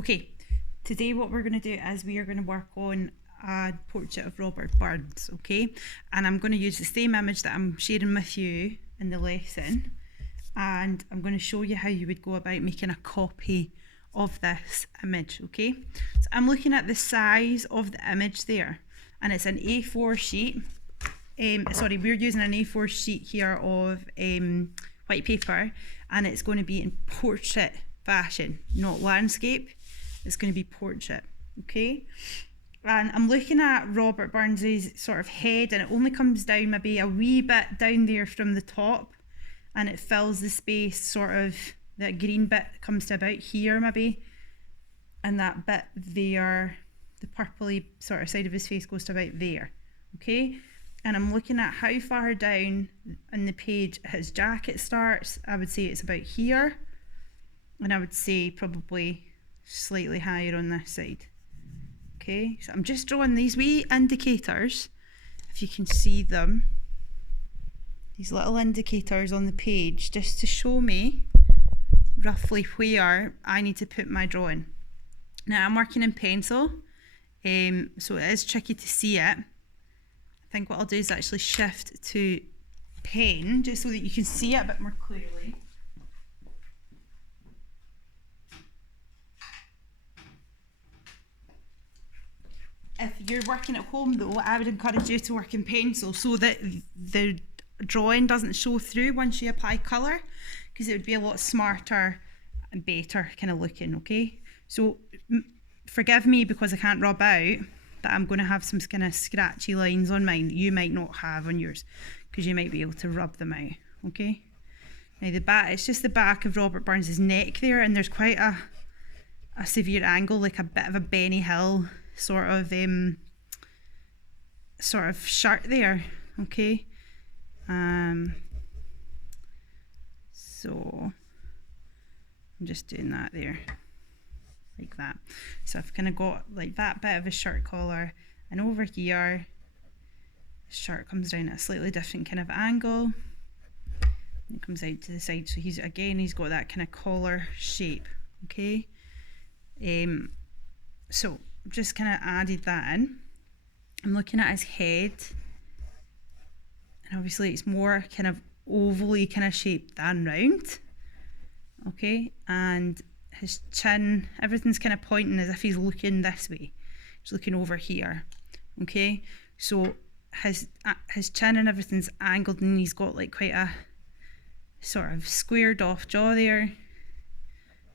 Okay, today what we're going to do is we are going to work on a portrait of Robert Burns, okay? And I'm going to use the same image that I'm sharing with you in the lesson, and I'm going to show you how you would go about making a copy of this image, okay? So I'm looking at the size of the image there, and it's an A4 sheet. We're using an A4 sheet here of white paper, and it's going to be in portrait fashion, not landscape. It's going to be portrait, okay? And I'm looking at Robert Burns's sort of head, and it only comes down maybe a wee bit down there from the top, and it fills the space, sort of, that green bit comes to about here maybe, and that bit there, the purpley sort of side of his face goes to about there, okay? And I'm looking at how far down on the page his jacket starts. I would say it's about here, and I would say probably slightly higher on this side. Okay, so I'm just drawing these wee indicators, if you can see them, these little indicators on the page, just to show me roughly where I need to put my drawing. Now I'm working in pencil, so it is tricky to see it. I think what I'll do is actually shift to pen, just so that you can see it a bit more clearly. If you're working at home though, I would encourage you to work in pencil so that the drawing doesn't show through once you apply colour, because it would be a lot smarter and better kind of looking, okay? So forgive me because I can't rub out, that I'm going to have some kind of scratchy lines on mine that you might not have on yours, because you might be able to rub them out, okay? Now the back, it's just the back of Robert Burns's neck there, and there's quite a severe angle, like a bit of a Benny Hill sort of shirt there, okay? So I'm just doing that there, like that. So I've kind of got like that bit of a shirt collar, and over here the shirt comes down at a slightly different kind of angle, and it comes out to the side, so he's got that kind of collar shape, okay? So I've just kind of added that in. I'm looking at his head, and obviously it's more kind of ovally kind of shaped than round, okay? And his chin, everything's kind of pointing as if he's looking this way. He's looking over here, okay? So his chin and everything's angled, and he's got like quite a sort of squared off jaw there,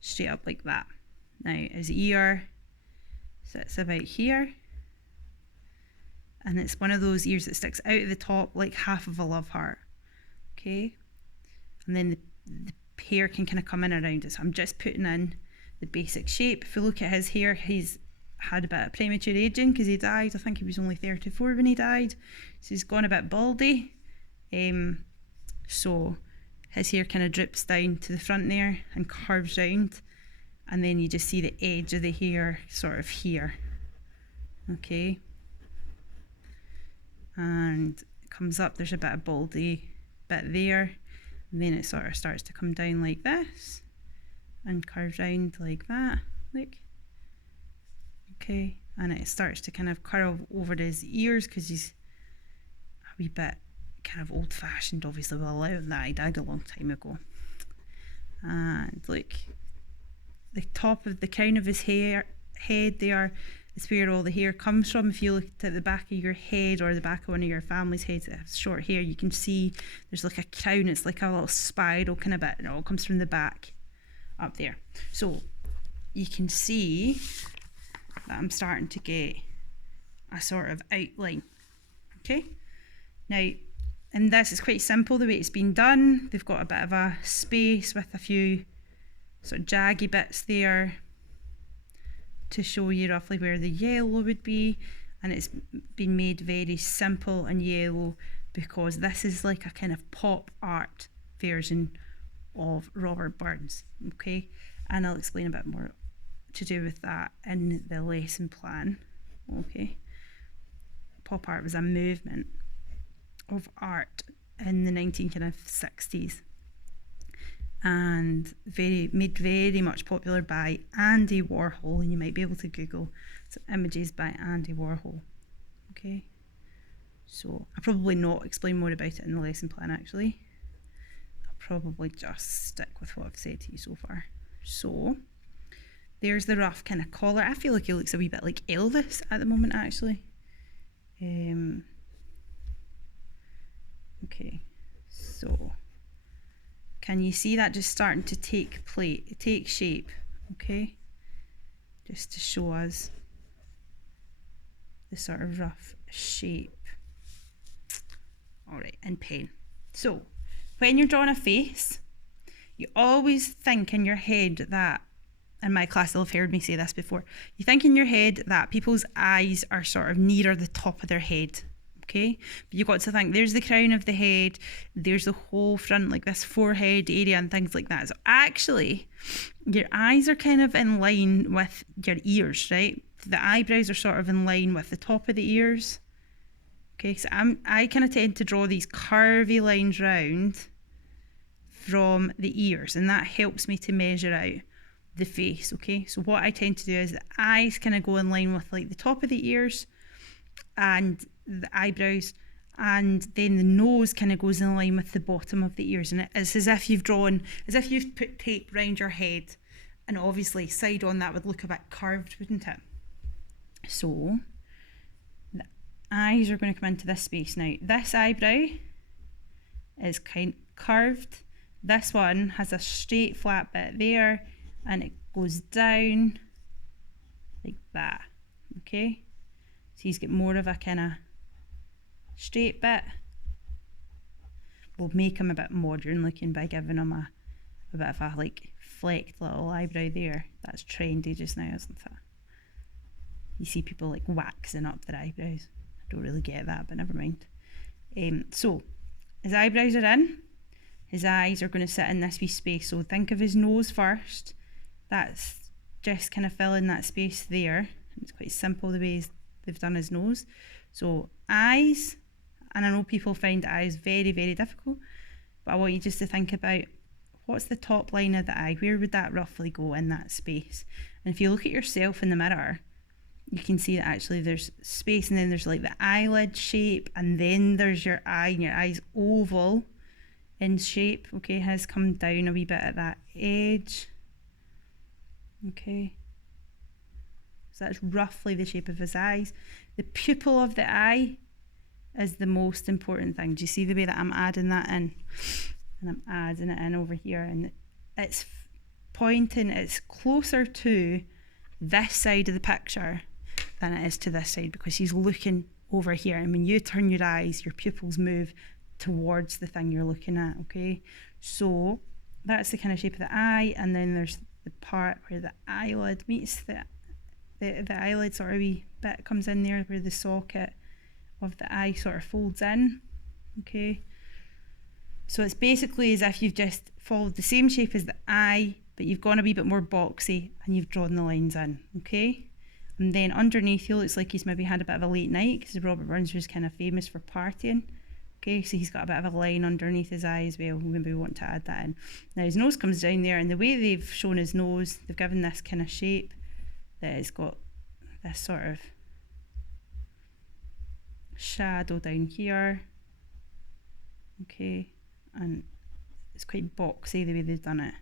straight up like that. Now his ear sits about here, and it's one of those ears that sticks out at the top like half of a love heart, okay? And then the hair can kind of come in around it, so I'm just putting in the basic shape. If you look at his hair, he's had a bit of premature aging because he died. I think he was only 34 when he died, so he's gone a bit baldy. So his hair kind of drips down to the front there and curves round, and then you just see the edge of the hair sort of here, okay? And it comes up, there's a bit of baldy bit there, and then it sort of starts to come down like this and curve round like that, look, okay? And it starts to kind of curl over his ears because he's a wee bit kind of old-fashioned, obviously, with allowing that. He died a long time ago. And look, the top of the crown of his head there is where all the hair comes from. If you look at the back of your head, or the back of one of your family's heads that has short hair, you can see there's like a crown. It's like a little spiral kind of bit, and it all comes from the back up there. So you can see that I'm starting to get a sort of outline, okay? Now, and this is quite simple the way it's been done. They've got a bit of a space with a few sort of jaggy bits there to show you roughly where the yellow would be, and it's been made very simple and yellow because this is like a kind of pop art version of Robert Burns, okay? And I'll explain a bit more to do with that in the lesson plan, okay? Pop art was a movement of art in the 1960s, and made very much popular by Andy Warhol, and you might be able to Google some images by Andy Warhol. Okay, so I'll probably not explain more about it in the lesson plan actually. I'll probably just stick with what I've said to you so far. So there's the rough kind of collar. I feel like he looks a wee bit like Elvis at the moment actually. Okay, so can you see that just starting to take shape? Okay, just to show us the sort of rough shape. All right, in pen. So when you're drawing a face, you always think in your head that, in my class they'll have heard me say this before, you think in your head that people's eyes are sort of near the top of their head. Okay, but you've got to think there's the crown of the head, there's the whole front, like this forehead area and things like that. So actually your eyes are kind of in line with your ears, right? The eyebrows are sort of in line with the top of the ears. Okay, so I kind of tend to draw these curvy lines round from the ears, and that helps me to measure out the face. Okay, so what I tend to do is the eyes kind of go in line with like the top of the ears and the eyebrows, and then the nose kind of goes in line with the bottom of the ears, and it's as if you've put tape round your head, and obviously side on that would look a bit curved, wouldn't it? So the eyes are going to come into this space now. This eyebrow is kind of curved, this one has a straight flat bit there, and it goes down like that. Okay, so he's got more of a kind of straight bit. We'll make him a bit modern looking by giving him a bit of a like flecked little eyebrow there. That's trendy just now, isn't it? You see people like waxing up their eyebrows. I don't really get that, but never mind. So his eyebrows are in, his eyes are going to sit in this wee space. So think of his nose first. That's just kind of filling that space there. It's quite simple the way they've done his nose. So eyes, and I know people find eyes very, very difficult, but I want you just to think about what's the top line of the eye, where would that roughly go in that space? And if you look at yourself in the mirror, you can see that actually there's space, and then there's like the eyelid shape, and then there's your eye, and your eye's oval in shape. Okay, has come down a wee bit at that edge. Okay, so that's roughly the shape of his eyes. The pupil of the eye is the most important thing. Do you see the way that I'm adding that in? And I'm adding it in over here, and it's pointing, it's closer to this side of the picture than it is to this side, because he's looking over here, and when you turn your eyes, your pupils move towards the thing you're looking at. Okay, so that's the kind of shape of the eye, and then there's the part where the eyelid meets the eyelid sort of wee bit comes in there, where the socket of the eye sort of folds in. Okay, so it's basically as if you've just followed the same shape as the eye, but you've gone a wee bit more boxy and you've drawn the lines in. Okay, and then underneath he looks like he's maybe had a bit of a late night, because Robert Burns was kind of famous for partying. Okay, so he's got a bit of a line underneath his eye as well. Maybe we want to add that in. Now his nose comes down there, and the way they've shown his nose, they've given this kind of shape that it's got this sort of shadow down here. Okay, and it's quite boxy the way they've done it,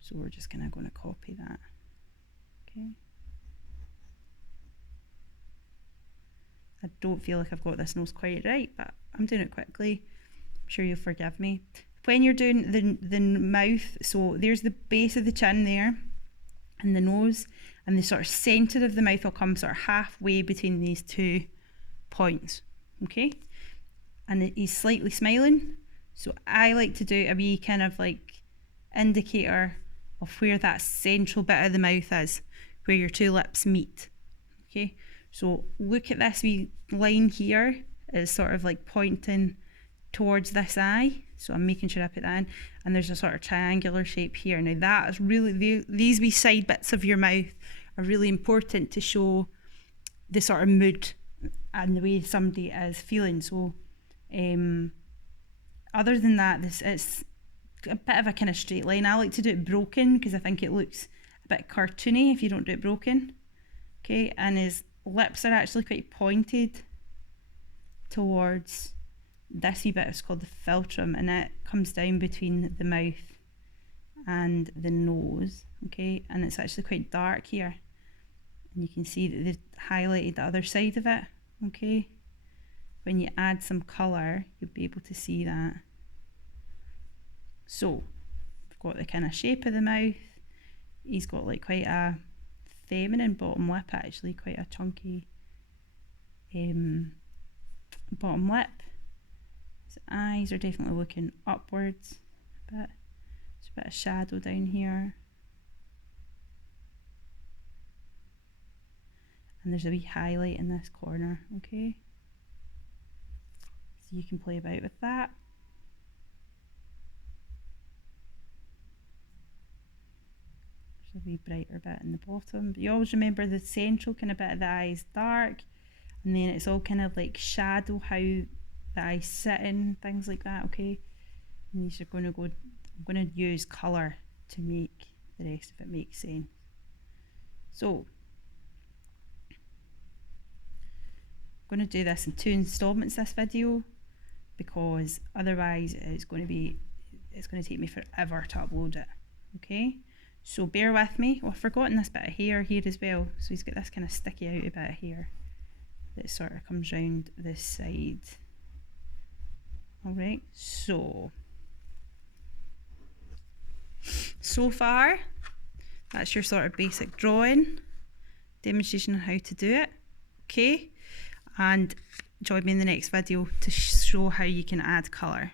so we're just kind of going to copy that. Okay, I don't feel like I've got this nose quite right, but I'm doing it quickly. I'm sure you'll forgive me. When you're doing the mouth, so there's the base of the chin there and the nose, and the sort of centre of the mouth will come sort of halfway between these two points. Okay, and he's slightly smiling, so I like to do a wee kind of like indicator of where that central bit of the mouth is, where your two lips meet. Okay, so look at this wee line here is sort of like pointing towards this eye, so I'm making sure I put that in, and there's a sort of triangular shape here. Now that is really, these wee side bits of your mouth are really important to show the sort of mood and the way somebody is feeling. So other than that, it's a bit of a kind of straight line. I like to do it broken because I think it looks a bit cartoony if you don't do it broken. Okay, and his lips are actually quite pointed towards this wee bit. It's called the philtrum, and it comes down between the mouth and the nose. Okay, and it's actually quite dark here, and you can see that they've highlighted the other side of it. Okay, when you add some colour, you'll be able to see that. So we've got the kind of shape of the mouth. He's got like quite a feminine bottom lip, actually, quite a chunky bottom lip. His eyes are definitely looking upwards a bit. There's a bit of shadow down here. And there's a wee highlight in this corner, okay? So you can play about with that. There's a wee brighter bit in the bottom. But you always remember the central kind of bit of the eye is dark, and then it's all kind of like shadow, how the eye's sitting, things like that, okay? And these are going to go, I'm going to use colour to make the rest of it make sense. So, I'm going to do this in 2 installments, this video, because otherwise it's going to take me forever to upload it, okay? So bear with me. Oh, I've forgotten this bit of hair here as well. So he's got this kind of sticky out bit of hair that sort of comes round this side. Alright, so far that's your sort of basic drawing, demonstration on how to do it, okay? And join me in the next video to show how you can add colour.